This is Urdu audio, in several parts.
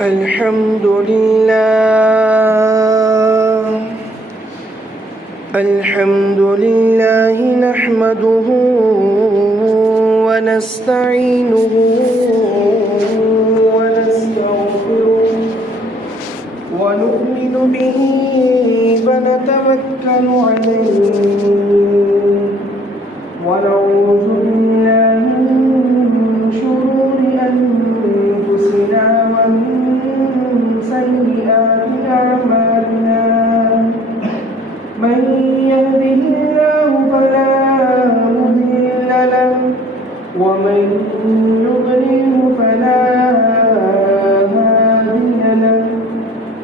الحمد لله نحمده ونستعينه ونستغفره ونؤمن به ونتوكل عليه ونعوذ بالله من شرور أنفسنا ومن سيئات أعمالنا من يهده الله فلا مضل له ومن يضلل فلا هادي له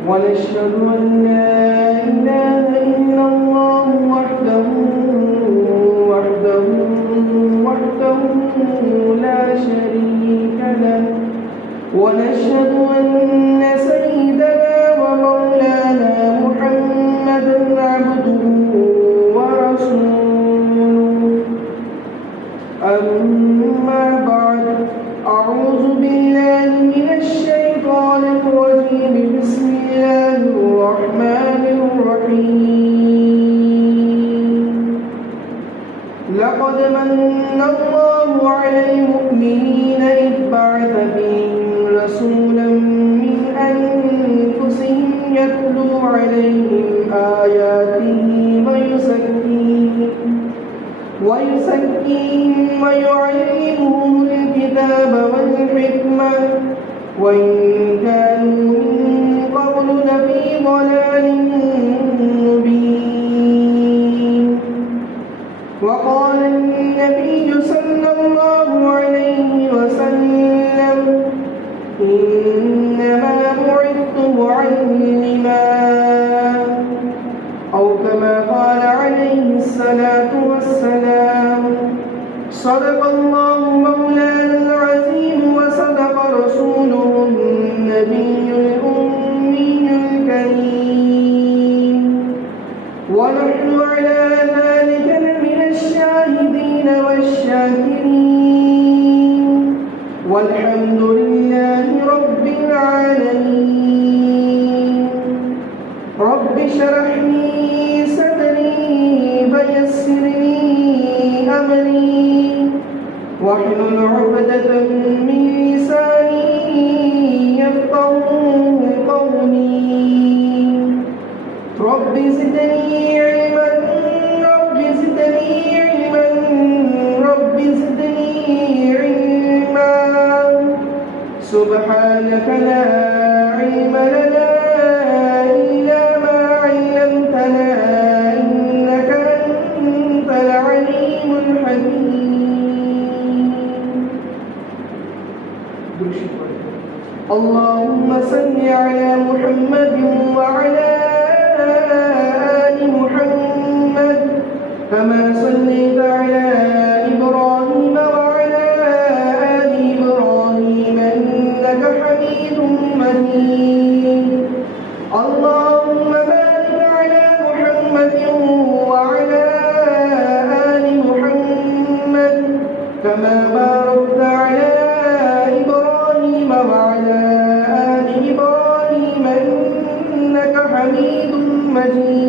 ونشهد أن لا إله إلا الله وحده لا شريك له ونشهد أن سيدنا ومولانا محمدا عبده ورسوله أما بعد أعوذ بالله من الشيطان الرجيم بسم الله الرحمن الرحيم لقد من الله على المؤمنين إذ بعث فيهم رسولا من أنفسهم يتلو عليهم آياته ويزكيهم ويعلمهم الكتاب والحكمة وإن كانوا من قبل لفي ضلال مبين وقال النبي صلى الله عليه وسلم إنما بعثت معلما أو كما قال عليه الصلاة والسلام صدق الله مولانا العظيم وصدق رسوله النبي الأمي الكريم ونحن على ذلك لمن الشاهدين والشاكرين والحمد لله رب العالمين رب اشرح لي صدري ويسر لي أمري واحلل عقدة من لساني يفقهوا قولي رب زدني علما رب زدني علما رب زدني علما سبحانك لا علم لنا إلا ما علمتنا إنك أنت العليم الحكيم اللهم صل على محمد وعلى آل محمد كما صليت على إبراهيم وعلى آل إبراهيم إنك حميد مجيد اللهم بارك على محمد وعلى آل محمد كما باركت على إبراهيم وعلى آل إبراهيم إنك حميد مجيد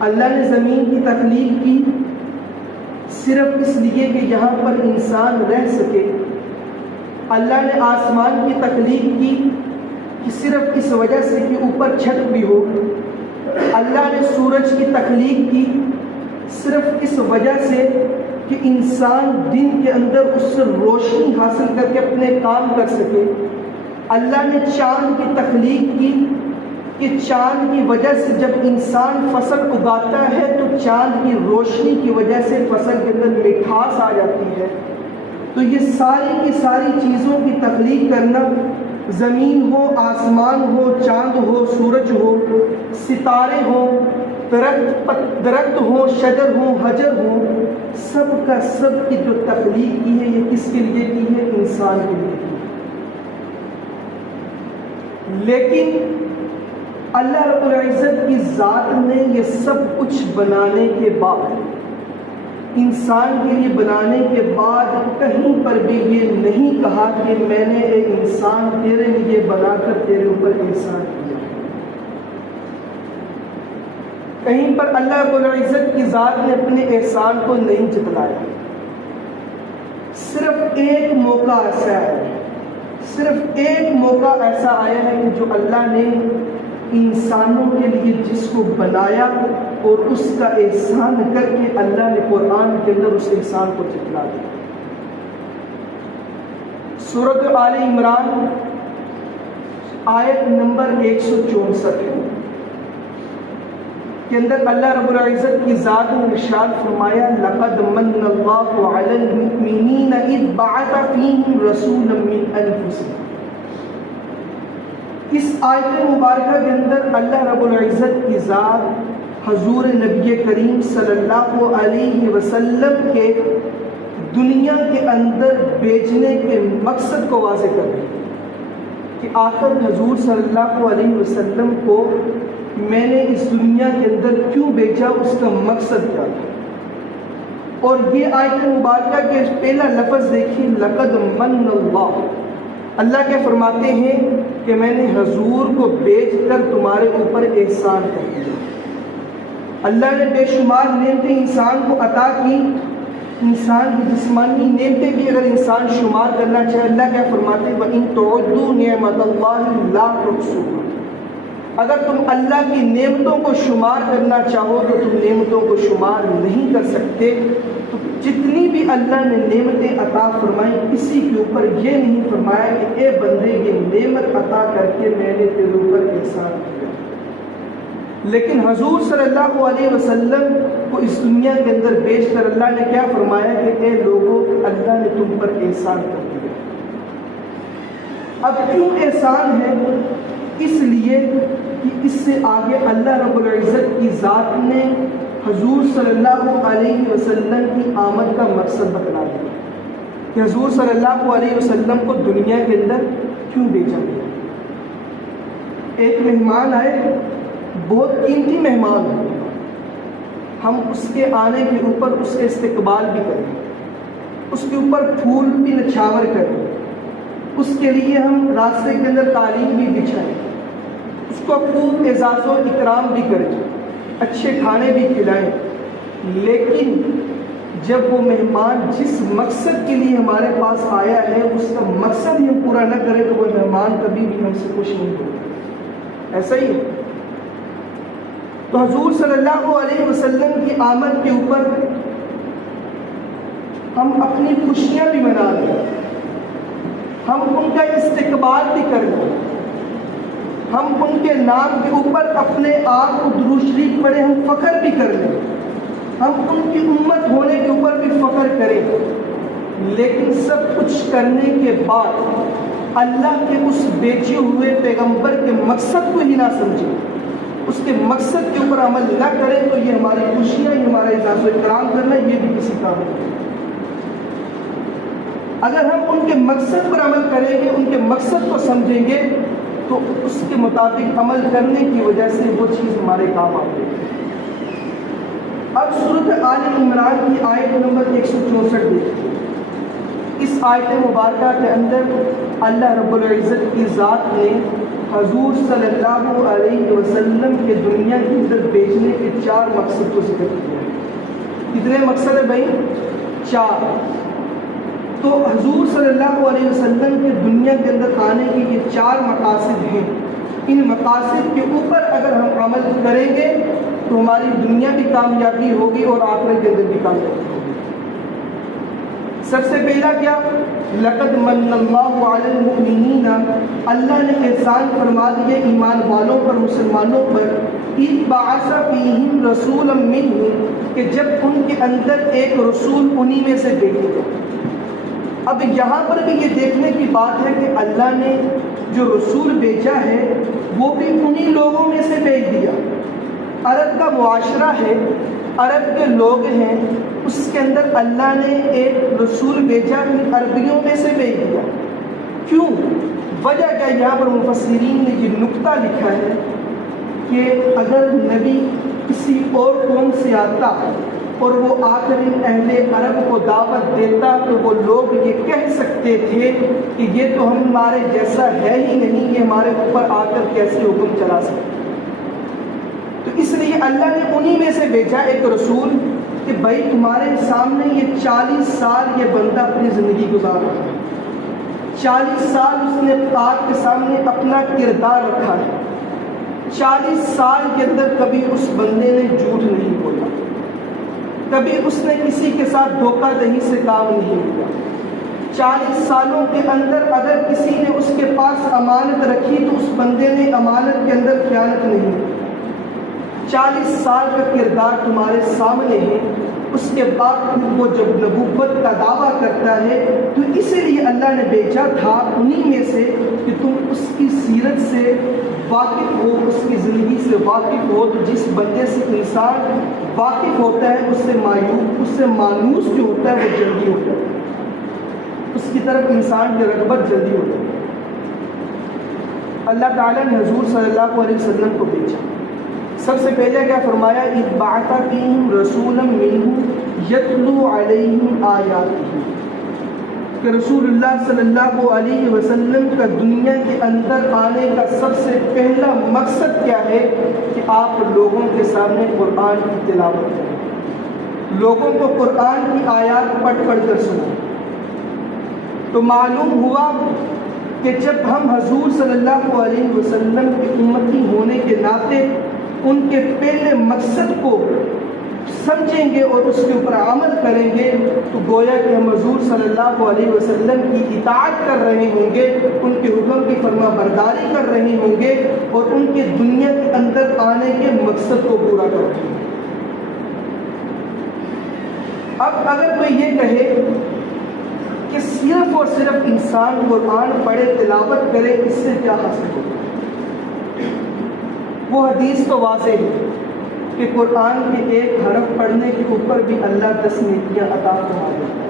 اللہ نے زمین کی تخلیق کی صرف اس لیے کہ یہاں پر انسان رہ سکے. اللہ نے آسمان کی تخلیق کی کہ صرف اس وجہ سے کہ اوپر چھت بھی ہو. اللہ نے سورج کی تخلیق کی صرف اس وجہ سے کہ انسان دن کے اندر اس سے روشنی حاصل کر کے اپنے کام کر سکے. اللہ نے چاند کی تخلیق کی کہ چاند کی وجہ سے جب انسان فصل اگاتا ہے تو چاند کی روشنی کی وجہ سے فصل کے اندر مٹھاس آ جاتی ہے. تو یہ ساری کی ساری چیزوں کی تخلیق کرنا، زمین ہو، آسمان ہو، چاند ہو، سورج ہو، ستارے ہوں، درخت ہو، شجر ہو، حجر ہو، سب کا سب کی جو تخلیق کی ہے یہ کس کے لیے کی ہے؟ انسان کے لیے کی ہے. لیکن اللہ رب العزت کی ذات نے یہ سب کچھ بنانے کے بعد، انسان کے لیے بنانے کے بعد کہیں پر بھی یہ نہیں کہا کہ میں نے ایک انسان تیرے لیے بنا کر تیرے اوپر احسان کیا. کہیں پر اللہ رب العزت کی ذات نے اپنے احسان کو نہیں جتلایا. صرف ایک موقع ایسا ہے، صرف ایک موقع ایسا آیا ہے کہ جو اللہ نے انسانوں کے لیے جس کو بنایا اور اس کا احسان کر کے اللہ نے قرآن کے اندر اس احسان کو جتلا دیا. سورۃ آل عمران آیت نمبر 164 کے اندر اللہ رب العزت کی ذات نے ارشاد فرمایا لقد من اللہ علی المؤمنین اذ بعث فیہم رسولا من انفسہم. اس آیت مبارکہ کے اندر اللہ رب العزت کی ذات حضور نبی کریم صلی اللہ علیہ وسلم کے دنیا کے اندر بھیجنے کے مقصد کو واضح کر رہی ہے کہ آخر حضور صلی اللہ علیہ وسلم کو میں نے اس دنیا کے اندر کیوں بھیجا، اس کا مقصد کیا تھا. اور یہ آیت مبارکہ کے پہلا لفظ دیکھیے لقد من اللہ. اللہ کیا فرماتے ہیں کہ میں نے حضور کو بھیج کر تمہارے اوپر احسان کر دیا. اللہ نے بے شمار نعمتیں انسان کو عطا کی. انسان کی جسمانی نعمتیں بھی اگر انسان شمار کرنا چاہے، اللہ کیا فرماتے ہیں وَإِن تُعُدُّوا نِعْمَتَ اللَّهِ لَا تُحْصُوهَا. اگر تم اللہ کی نعمتوں کو شمار کرنا چاہو تو تم نعمتوں کو شمار نہیں کر سکتے. تو جتنی بھی اللہ نے نعمتیں عطا فرمائیں کسی کے اوپر یہ نہیں فرمایا کہ اے بندے یہ نعمت عطا کر کے میں نے تیرے اوپر احسان کیا. لیکن حضور صلی اللہ علیہ وسلم کو اس دنیا کے اندر بھیج کر اللہ نے کیا فرمایا کہ اے لوگوں اللہ نے تم پر احسان کر دیا. اب کیوں احسان ہے؟ اس لیے کہ اس سے آگے اللہ رب العزت کی ذات نے حضور صلی اللہ علیہ وسلم کی آمد کا مقصد بتلا دیا کہ حضور صلی اللہ علیہ وسلم کو دنیا کے اندر کیوں بھیجا گیا. ایک مہمان آئے، بہت قیمتی مہمان ہے، ہم اس کے آنے کے اوپر اس کے استقبال بھی کریں، اس کے اوپر پھول بھی نچھاور کریں، اس کے لیے ہم راستے کے اندر تعلیم بھی بچھائیں، اس کو خوب اعزاز و اکرام بھی کریں، اچھے کھانے بھی کھلائیں. لیکن جب وہ مہمان جس مقصد کے لیے ہمارے پاس آیا ہے اس کا مقصد ہی ہم پورا نہ کریں تو وہ مہمان کبھی بھی ہم سے خوش نہیں ہوگا. ایسا ہی ہے. تو حضور صلی اللہ علیہ وسلم کی آمد کے اوپر ہم اپنی خوشیاں بھی منا لیں، ہم ان کا استقبال بھی کریں، ہم ان کے نام کے اوپر اپنے آپ کو درود شریف پڑھیں، ہم فخر بھی کر لیں، ہم ان کی امت ہونے کے اوپر بھی فخر کریں. لیکن سب کچھ کرنے کے بعد اللہ کے اس بھیجے ہوئے پیغمبر کے مقصد کو ہی نہ سمجھیں، اس کے مقصد کے اوپر عمل نہ کریں تو یہ ہماری خوشیاں، یہ ہمارا اعزاز و اکرام کرنا یہ بھی کسی کام نہیں. اگر ہم ان کے مقصد پر عمل کریں گے، ان کے مقصد کو سمجھیں گے تو اس کے مطابق عمل کرنے کی وجہ سے وہ چیز ہمارے کام آتی ہے. اب سورۃ آل عمران کی آیت نمبر 164 دیکھیں. اس آیت مبارکہ کے اندر اللہ رب العزت کی ذات نے حضور صلی اللہ علیہ وسلم کے دنیا کے اندر بھیجنے کے 4 مقصد کو ذکر کیا ہے۔ کتنے مقصد ہیں بھائی؟ 4۔ تو حضور صلی اللہ علیہ وسلم کے دنیا کے اندر آنے کے یہ 4 مقاصد ہیں۔ ان مقاصد کے اوپر اگر ہم عمل کریں گے تو ہماری دنیا بھی کامیابی ہوگی اور آخرت کے اندر بھی کامیابی ہوگی۔ سب سے پہلا کیا؟ لقد من اللہ علی المؤمنین، اللہ نے احسان فرما دیا ایمان والوں پر، مسلمانوں پر، اذ بعث فیہم رسولا منہم، کہ جب ان کے اندر ایک رسول انہی میں سے بھیجا گیا۔ اب یہاں پر بھی یہ دیکھنے کی بات ہے کہ اللہ نے جو رسول بھیجا ہے وہ بھی انہی لوگوں میں سے بھیج دیا۔ عرب کا معاشرہ ہے، عرب کے لوگ ہیں، اس کے اندر اللہ نے ایک رسول بھیجا، عربیوں میں سے بھیج دیا۔ کیوں؟ وجہ کیا؟ یہاں پر مفسرین نے یہ نقطہ لکھا ہے کہ اگر نبی کسی اور قوم سے آتا اور وہ آ کر ان اہل عرب کو دعوت دیتا تو وہ لوگ یہ کہہ سکتے تھے کہ یہ تو ہمارے جیسا ہے ہی نہیں، یہ ہمارے اوپر آ کر کیسے حکم چلا سکتے۔ تو اس لیے اللہ نے انہی میں سے بھیجا ایک رسول کہ بھائی تمہارے سامنے یہ 40 سال یہ بندہ اپنی زندگی گزار رہا ہے، 40 سال اس نے آپ کے سامنے اپنا کردار رکھا ہے، 40 سال کے اندر کبھی اس بندے نے جھوٹ نہیں بولا، کبھی اس نے کسی کے ساتھ دھوکہ دہی سے کام نہیں کیا۔ 40 سالوں کے اندر اگر کسی نے اس کے پاس امانت رکھی تو اس بندے نے امانت کے اندر خیانت نہیں کی۔ 40 سال کا کردار تمہارے سامنے ہے، اس کے بعد وہ جب نبوت کا دعویٰ کرتا ہے تو اسی لیے اللہ نے بھیجا تھا انہی میں سے کہ تم اس کی سیرت سے واقف ہو، اس کی زندگی سے واقف ہو۔ تو جس بندے سے انسان واقف ہوتا ہے اس سے مانوس جو ہوتا ہے وہ جلدی ہوتا ہے، اس کی طرف انسان کی رغبت جلدی ہوتی ہے۔ اللہ تعالیٰ نے حضور صلی اللہ علیہ وسلم کو بھیجا۔ سب سے پہلے کیا فرمایا؟ اذ بعث فیہم رسولا منہم یتلو علیہم آیاتہ، کہ رسول اللہ صلی اللہ علیہ وسلم کا دنیا کے اندر آنے کا سب سے پہلا مقصد کیا ہے کہ آپ لوگوں کے سامنے قرآن کی تلاوت کریں، لوگوں کو قرآن کی آیات پڑھ پڑھ کر سنائیں۔ تو معلوم ہوا کہ جب ہم حضور صلی اللہ علیہ وسلم کی امتی ہونے کے ناطے ان کے پہلے مقصد کو سمجھیں گے اور اس کے اوپر عمل کریں گے تو گویا کہ ہم حضور صلی اللہ علیہ وسلم کی اطاعت کر رہے ہوں گے، ان کے حکم کی فرما برداری کر رہے ہوں گے اور ان کے دنیا کے اندر آنے کے مقصد کو پورا کر رہے ہیں۔ اب اگر کوئی یہ کہے کہ صرف اور صرف انسان قرآن پڑھے، تلاوت کرے، اس سے کیا حاصل ہوگا؟ وہ حدیث تو واضح ہے کہ قرآن کے ایک حرف پڑھنے کے اوپر بھی اللہ 10 نیکیاں عطا فرما دیتا ہے۔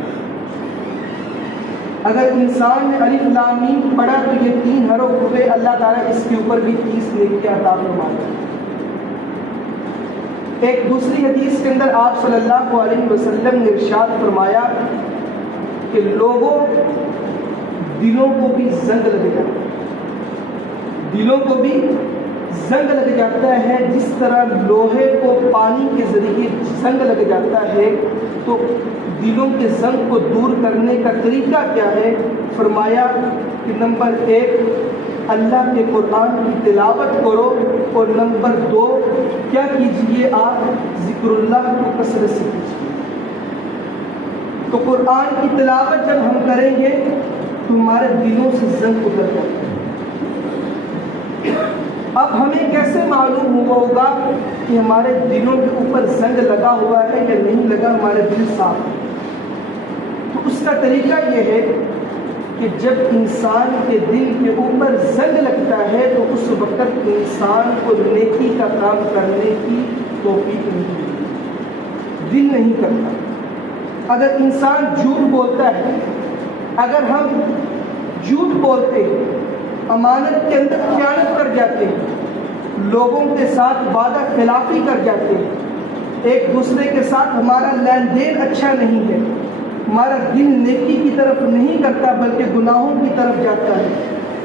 اگر انسان نے الف لام میم پڑھا تو یہ 3 حرف ہوئے، اللہ تعالیٰ اس کے اوپر بھی 30 نیکیاں عطا فرما دیتا ہے۔ ایک دوسری حدیث کے اندر آپ صلی اللہ علیہ وسلم نے ارشاد فرمایا کہ لوگوں دلوں کو بھی زنگ لگ جاتا ہے، دلوں کو بھی زنگ لگ جاتا ہے، جس طرح لوہے کو پانی کے ذریعے زنگ لگ جاتا ہے۔ تو دلوں کے زنگ کو دور کرنے کا طریقہ کیا ہے؟ فرمایا کہ نمبر 1 اللہ کے قرآن کی تلاوت کرو، اور نمبر 2 کیا کیجئے؟ آپ ذکر اللہ کو کثرت سے کیجئے۔ تو قرآن کی تلاوت جب ہم کریں گے تو ہمارے دلوں سے زنگ اتر جاتا ہے۔ اب ہمیں کیسے معلوم ہوا ہوگا کہ ہمارے دلوں کے اوپر زنگ لگا ہوا ہے یا نہیں لگا، ہمارے دل صاف ہے؟ تو اس کا طریقہ یہ ہے کہ جب انسان کے دل کے اوپر زنگ لگتا ہے تو اس وقت انسان کو نیکی کا کام کرنے کی توفیق نہیں ملتی، دل نہیں کرتا۔ اگر انسان جھوٹ بولتا ہے، اگر ہم جھوٹ بولتے ہیں، امانت کے اندر خیانت کر جاتے ہیں، لوگوں کے ساتھ وعدہ خلافی کر جاتے ہیں، ایک دوسرے کے ساتھ ہمارا لین دین اچھا نہیں ہے، ہمارا دل نیکی کی طرف نہیں کرتا بلکہ گناہوں کی طرف جاتا ہے،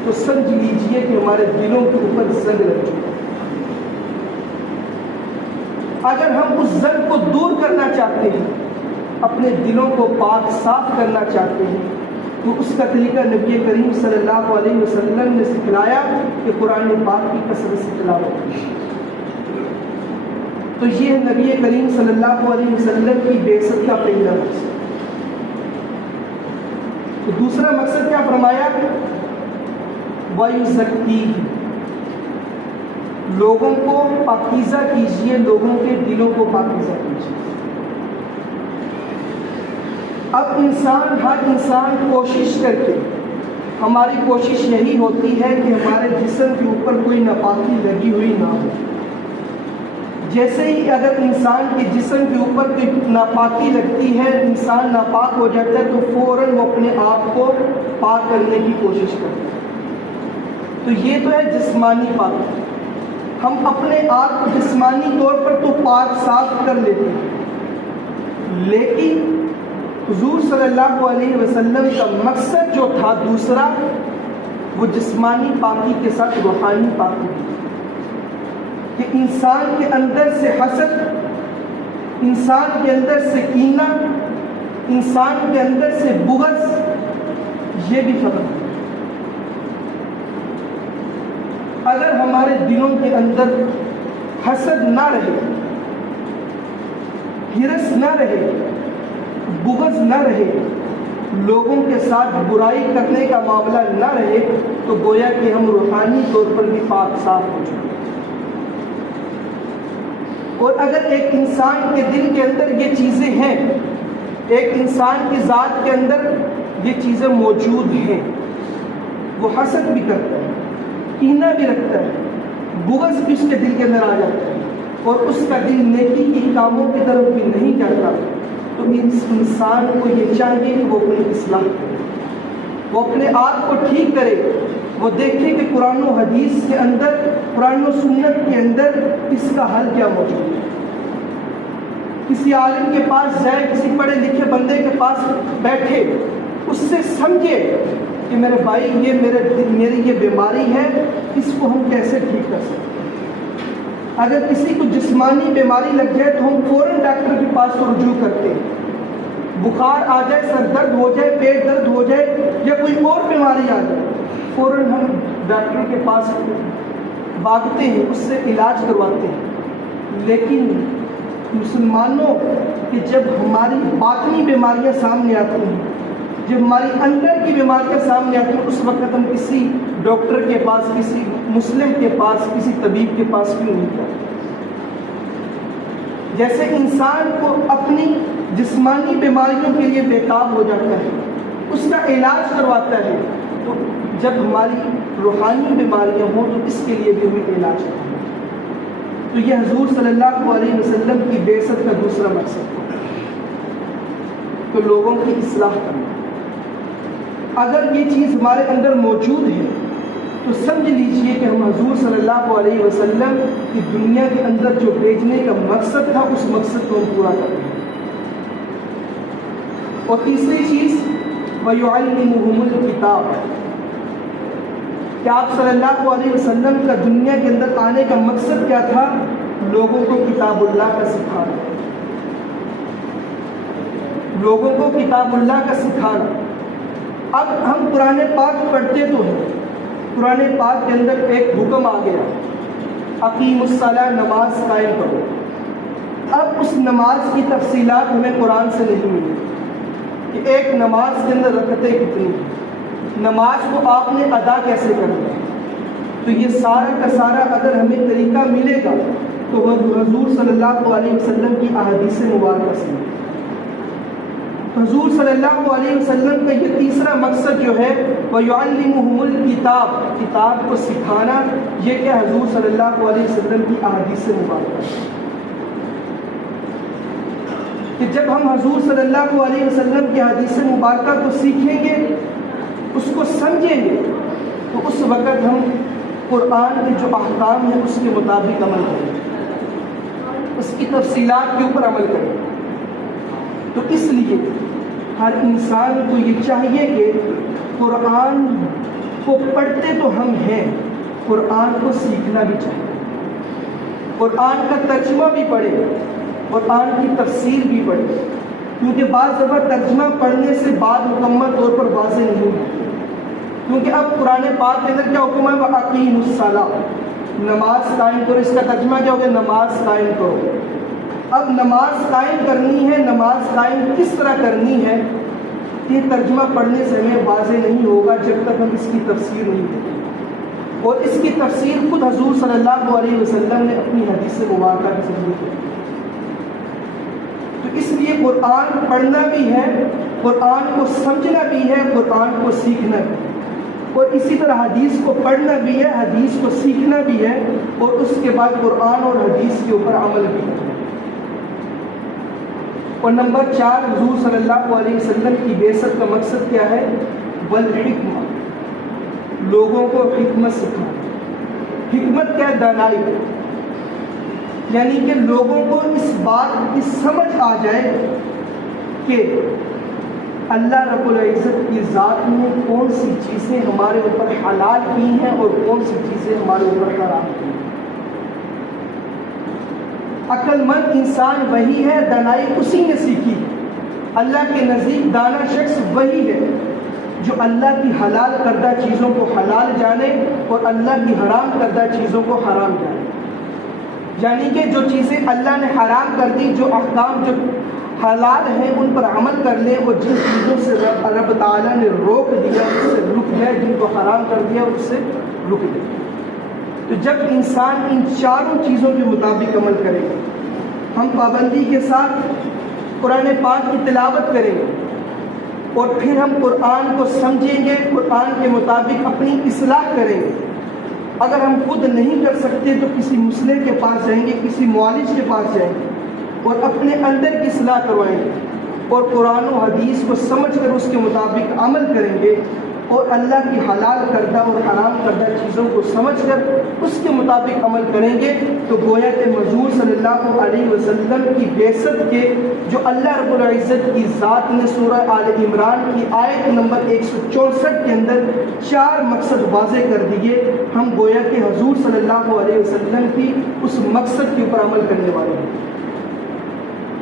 تو سمجھ لیجئے کہ ہمارے دلوں کے اوپر زنگ لگ چکا ہے۔ اگر ہم اس زنگ کو دور کرنا چاہتے ہیں، اپنے دلوں کو پاک صاف کرنا چاہتے ہیں، تو اس کا طریقہ نبی کریم صلی اللہ علیہ وسلم نے سکھلایا کہ قرآن پاک کی کثرت سے تلاوت۔ تو یہ نبی کریم صلی اللہ علیہ وسلم کی بعثت کا پہلا مقصد۔ تو دوسرا مقصد کیا فرمایا؟ وَيُزَكِّيهِمْ، لوگوں کو پاکیزہ کیجئے، لوگوں کے دلوں کو پاکیزہ کیجئے۔ اب ہر انسان کوشش کر کے، ہماری کوشش یہی ہوتی ہے کہ ہمارے جسم کے اوپر کوئی ناپاکی لگی ہوئی نہ ہو۔ جیسے ہی اگر انسان کے جسم کے اوپر کوئی ناپاکی لگتی ہے، انسان ناپاک ہو جاتا ہے، تو فوراً وہ اپنے آپ کو پاک کرنے کی کوشش کرتا ہے۔ تو یہ تو ہے جسمانی پاکی، ہم اپنے آپ کو جسمانی طور پر تو پاک صاف کر لیتے ہیں، لیکن حضور صلی اللہ علیہ وسلم کا مقصد جو تھا دوسرا، وہ جسمانی پاکی کے ساتھ روحانی پاکی تھی، کہ انسان کے اندر سے حسد، انسان کے اندر سے کینہ، انسان کے اندر سے بغض، یہ بھی ختم ہو۔ اگر ہمارے دلوں کے اندر حسد نہ رہے، ہرس نہ رہے، بغض نہ رہے، لوگوں کے ساتھ برائی کرنے کا معاملہ نہ رہے، تو گویا کہ ہم روحانی طور پر بھی پاک صاف ہو چکے۔ اور اگر ایک انسان کے دل کے اندر یہ چیزیں ہیں، ایک انسان کی ذات کے اندر یہ چیزیں موجود ہیں، وہ حسد بھی کرتا ہے، کینہ بھی رکھتا ہے، بغض بھی اس کے دل کے اندر آ جاتا ہے، اور اس کا دل نیکی کی کاموں کی طرف بھی نہیں جاتا، تو اس انسان کو یہ چاہیے کہ وہ اپنی اصلاح کرے، وہ اپنے آپ کو ٹھیک کرے، وہ دیکھے کہ قرآن و حدیث کے اندر، قرآن و سنت کے اندر اس کا حل کیا موجود ہے۔ کسی عالم کے پاس جائے، کسی پڑھے لکھے بندے کے پاس بیٹھے، اس سے سمجھے کہ میرے بھائی یہ میری یہ بیماری ہے، اس کو ہم کیسے ٹھیک کر سکتے ہیں۔ اگر کسی کو جسمانی بیماری لگ جائے تو ہم فوراً ڈاکٹر کے پاس رجوع کرتے ہیں، بخار آ جائے، سر درد ہو جائے، پیٹ درد ہو جائے، یا کوئی اور بیماری آ جائے، فوراً ہم ڈاکٹر کے پاس بھاگتے ہیں، اس سے علاج کرواتے ہیں۔ لیکن مسلمانوں کہ جب ہماری باطنی بیماریاں سامنے آتی ہیں، جب ہماری اندر کی بیماریاں سامنے آتی ہیں، اس وقت ہم کسی ڈاکٹر کے پاس، کسی مصلح کے پاس، کسی طبیب کے پاس کیوں نہیں جاتے؟ جیسے انسان کو اپنی جسمانی بیماریوں کے لیے بےتاب ہو جاتا ہے، اس کا علاج کرواتا ہے، تو جب ہماری روحانی بیماریاں ہوں تو اس کے لیے بھی ہمیں علاج کرنا ہے۔ تو یہ حضور صلی اللہ علیہ وسلم کی بعثت کا دوسرا مقصد ہے، تو لوگوں کی اصلاح کرنا۔ اگر یہ چیز ہمارے اندر موجود ہے تو سمجھ لیجئے کہ ہم حضور صلی اللہ علیہ وسلم کی دنیا کے اندر جو بھیجنے کا مقصد تھا، اس مقصد کو ہم پورا کر رہے ہیں۔ اور تیسری چیز، وَيُعَلِّمُهُمُ الْكِتَابَ، کہ آپ صلی اللہ علیہ وسلم کا دنیا کے اندر آنے کا مقصد کیا تھا؟ لوگوں کو کتاب اللہ کا سکھانا، لوگوں کو کتاب اللہ کا سکھانا۔ اب ہم قرآن پاک پڑھتے تو ہیں، قرآن پاک کے اندر ایک حکم آ گیا، اقیم الصلاۃ، نماز قائم کرو۔ اب اس نماز کی تفصیلات ہمیں قرآن سے نہیں ملی کہ ایک نماز کے اندر رکعتیں کتنی ہیں، نماز کو آپ نے ادا کیسے کرنا ہے۔ تو یہ سارا کا سارا اگر ہمیں طریقہ ملے گا تو وہ حضور صلی اللہ علیہ وسلم کی احادیث مبارکہ سے ہے۔ حضور صلی اللہ علیہ وسلم کا یہ تیسرا مقصد جو ہے، وَيُعَلِّمُهُمُ الْكِتَابَ، کتاب کو سکھانا، یہ کیا حضور صلی اللہ علیہ وسلم کی احادیث مبارکہ ہے۔ کہ جب ہم حضور صلی اللہ علیہ وسلم کی حدیث مبارکہ کو سیکھیں گے، اس کو سمجھیں گے، تو اس وقت ہم قرآن کے جو احکام ہیں اس کے مطابق عمل کریں گے، اس کی تفصیلات کے اوپر عمل کریں گے۔ تو اس لیے ہر انسان کو یہ چاہیے کہ قرآن کو پڑھتے تو ہم ہیں، قرآن کو سیکھنا بھی چاہیے، قرآن کا ترجمہ بھی پڑھیں، قرآن کی تفسیر بھی پڑھیں، کیونکہ بعض دفعہ ترجمہ پڑھنے سے بات مکمل طور پر واضح نہیں ہے، کیونکہ اب قرآن پاک کے اندر کیا حکم ہے، وَأَقِیمُوا الصَّلَاۃَ، نماز قائم کرو، اس کا ترجمہ کیا ہوگا، نماز قائم کرو۔ اب نماز قائم کرنی ہے، نماز قائم کس طرح کرنی ہے، یہ ترجمہ پڑھنے سے ہمیں واضح نہیں ہوگا جب تک ہم اس کی تفسیر نہیں کریں، اور اس کی تفسیر خود حضور صلی اللہ علیہ وسلم نے اپنی حدیث مبارکہ کے ذریعے کی۔ تو اس لیے قرآن پڑھنا بھی ہے، قرآن کو سمجھنا بھی ہے، قرآن کو سیکھنا بھی ہے، اور اسی طرح حدیث کو پڑھنا بھی ہے، حدیث کو سیکھنا بھی ہے، اور اس کے بعد قرآن اور حدیث کے اوپر عمل بھی ہے۔ اور نمبر 4، حضور صلی اللہ علیہ وسلم کی بعثت کا مقصد کیا ہے، والحکمہ، لوگوں کو حکمت سکھانا۔ حکمت کیا ہے، دانائی، یعنی کہ لوگوں کو اس بات کی سمجھ آ جائے کہ اللہ رب العزت کی ذات نے کون سی چیزیں ہمارے اوپر حلال کی ہیں اور کون سی چیزیں ہمارے اوپر حرام کی ہیں۔ عقل مند انسان وہی ہے، دانائی اسی نے سیکھی۔ اللہ کے نزدیک دانا شخص وہی ہے جو اللہ کی حلال کردہ چیزوں کو حلال جانے اور اللہ کی حرام کردہ چیزوں کو حرام جانے، یعنی کہ جو چیزیں اللہ نے حرام کر دی، جو احکام جو حلال ہیں ان پر عمل کر لے، اور جن چیزوں سے رب تعالیٰ نے روک دیا اس سے رک جائے، جن کو حرام کر دیا اس سے رک جائے۔ تو جب انسان ان چاروں چیزوں کے مطابق عمل کرے گا، ہم پابندی کے ساتھ قرآن پاک کی تلاوت کریں گے، اور پھر ہم قرآن کو سمجھیں گے، قرآن کے مطابق اپنی اصلاح کریں گے۔ اگر ہم خود نہیں کر سکتے تو کسی مصلح کے پاس جائیں گے، کسی معالج کے پاس جائیں گے، اور اپنے اندر کی اصلاح کروائیں گے، اور قرآن و حدیث کو سمجھ کر اس کے مطابق عمل کریں گے، اور اللہ کی حلال کردہ اور حرام کردہ چیزوں کو سمجھ کر اس کے مطابق عمل کریں گے، تو گویا کہ حضور صلی اللہ علیہ وسلم کی بعثت کے جو اللہ رب العزت کی ذات نے سورہ آل عمران کی آیت نمبر 164 کے اندر 4 مقصد واضح کر دیے، ہم گویا کہ حضور صلی اللہ علیہ وسلم کی اس مقصد کے اوپر عمل کرنے والے ہیں۔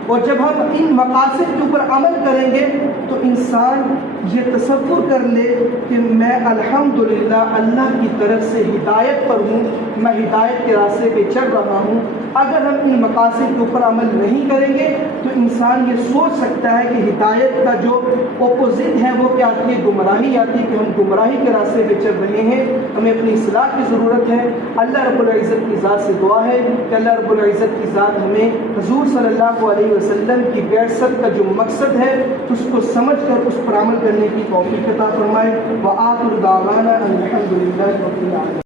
اور جب ہم ان مقاصد کے اوپر عمل کریں گے تو انسان یہ تصور کر لے کہ میں الحمدللہ اللہ کی طرف سے ہدایت پر ہوں، میں ہدایت کے راستے پہ چل رہا ہوں۔ اگر ہم ان مقاصد کے اوپر عمل نہیں کریں گے تو انسان یہ سوچ سکتا ہے کہ ہدایت کا جو اپوزٹ ہے وہ کیا آتی ہے، گمراہی آتی ہے، کہ ہم گمراہی کے راستے پہ چل رہے ہیں، ہمیں اپنی اصلاح کی ضرورت ہے۔ اللہ رب العزت کی ذات سے دعا ہے کہ اللہ رب العزت کی ذات ہمیں حضور صلی اللہ علیہ وسلم کی بعثت کا جو مقصد ہے اس کو سمجھ کر اس پر عمل کرنے کی توفیق عطا فرمائے۔ وآخر دعوانا الحمدللہ رب العالمین۔